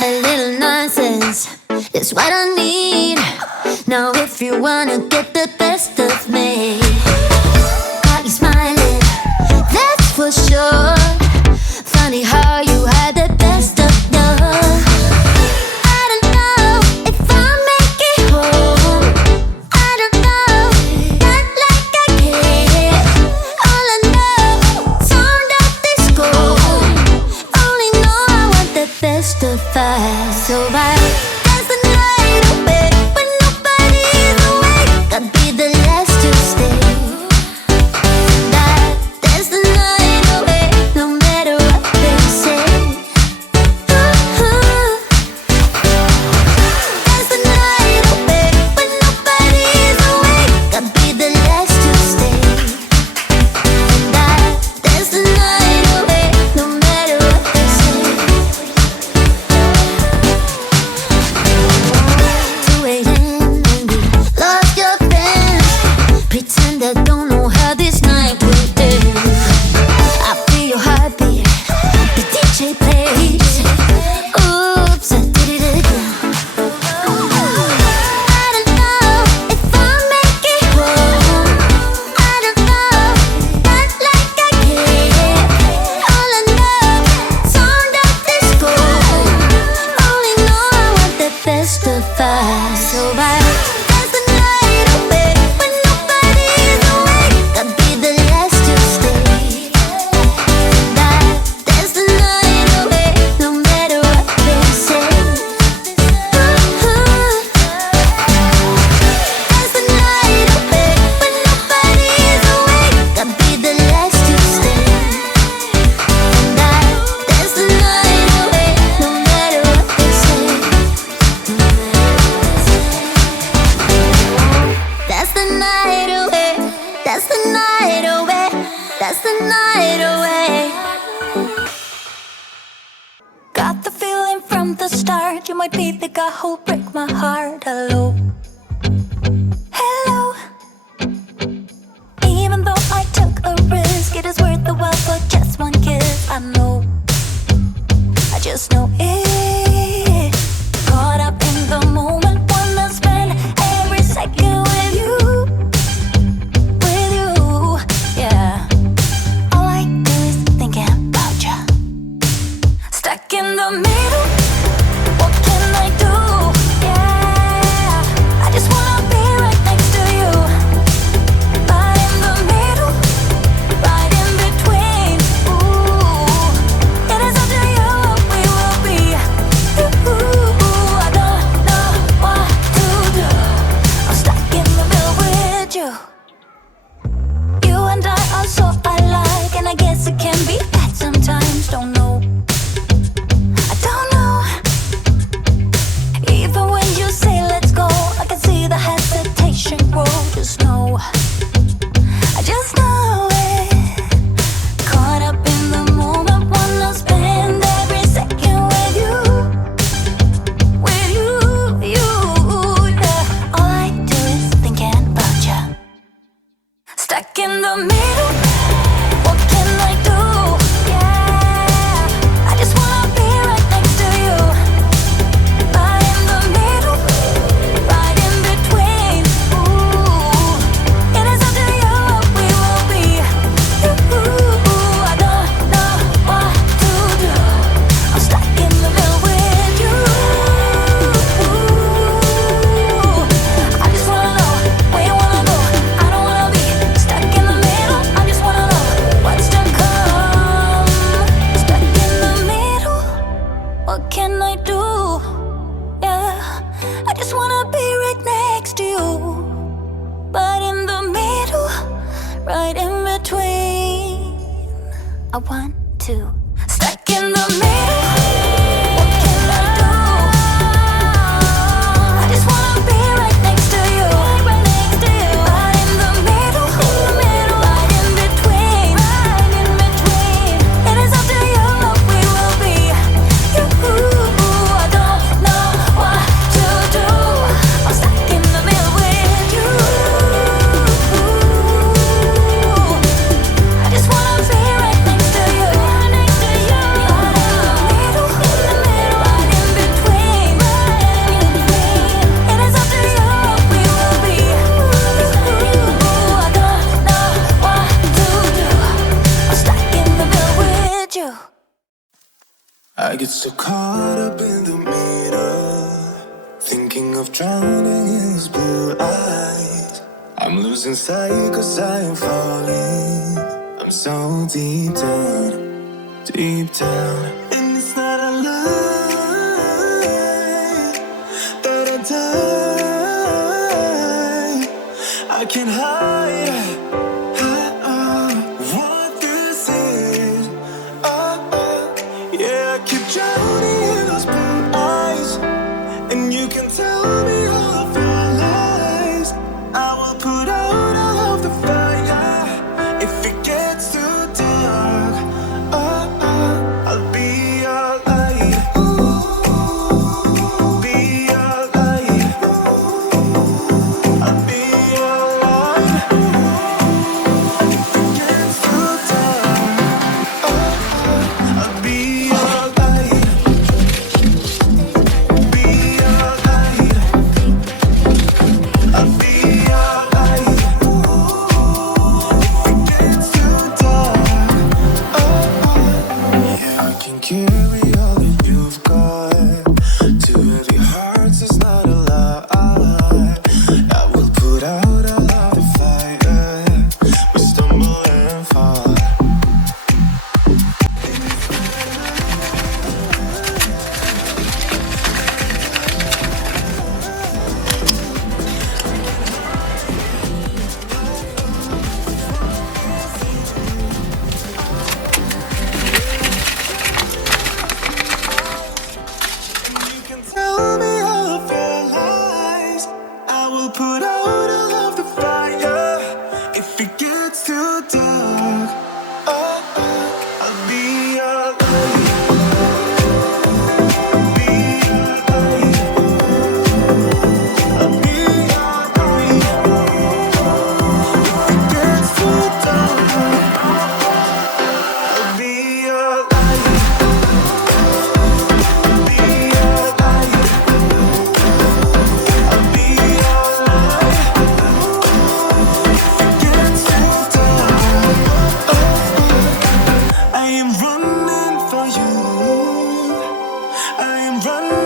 A little nonsense is what I need. Now if you wanna get the best of me, got you smiling, that's for sure. Funny how you had the best of love. I don't know if I'll make it home. I don't know, not like I care. All I know, sound of disco. Only know I want the best of us. So I dance the night away when nobody's awake. I'd be the last to stay. Dance the night away, no matter what they say. Dance the night away when nobody's awake. I'd be the last to stay. Dance the night away, no matter what they say. 2 a.m. and we lost your friends. Pretend I don't know how this night will end. I feel your heartbeat, the DJ plays. Oops, I did it again. I don't know if I'll make it home. I don't know, not like I care. All I know, sound of disco. Only know I want the best of us. So I dance the night away when nobody's awake. I'd be the last to stay. Dance the night away, no matter what they say. Dance the night away when nobody's awake. I'd be the last to stay. Dance the night away, no matter what they say. That's the night away. That's the night away. That's the night away. Got the feeling from the start you might be the guy who'll break my heart. Hello, hello. Even though I took a risk, it is worth the while for just one kiss. I know, I just know it. Caught up in the moment, wanna spend every second with you, yeah. All I do is thinking about you. Stuck in the middle, what can I do? Yeah, I just wanna be right next to you. Right in the middle, right in between. Ooh, it is up to you what we will be. Ooh, I don't know what to do. I'm stuck in the middle with you. You and I are so alike, and I guess it can be bad sometimes. Don't know, I don't know. Even when you say let's go, I can see the hesitation grow. Just know, I just know it. Caught up in the moment, wanna spend every second with you, yeah. All I do is thinking about you. Stuck in the middle, what can I do? Yeah, I just wanna be right next to you. Right in the middle, right in between. Ooh, it is up to you what we will be. Ooh, I don't know what to do. I'm stuck in the middle with you. I just wanna know where you wanna go. I don't wanna be stuck in the middle. I just wanna know what's to come. Stuck in the middle, what can I do? Yeah, I just wanna be right next to you, but in the middle, right in between. I want to. Stuck in the middle, what can I do? I just wanna be right next to you, right in the middle, right in between. It is up to you what we will be. I don't know what to do. I'm stuck in the middle with you. I just wanna be right next to you. get so caught up in the middle, thinking of drowning in his blue eyes. I'm losing sight cause I am falling. I'm so deep down, deep down. And it's not a lie that I die. I can't hide what this is. Yeah, I keep drowning in those blue eyes, and you can tell me all of your lies. I will put out all of the fire if it gets too dark. I'll be your light, be your light. I'll be your light if it gets too dark. I'll be your light, be your light. I'll be your light if it gets too dark. Yeah, I can carry all that you've got. Two heavy hearts is not a lie. I will put out all of the fire. We stumble and fall. You can tell me all of your lies. I will put out all of the fire if it gets too dark. I'll be your light, be your light. I'll be your light if it gets too dark. I'll be your light, be your light. I'll be your light if it gets too dark. I am running for you. I am running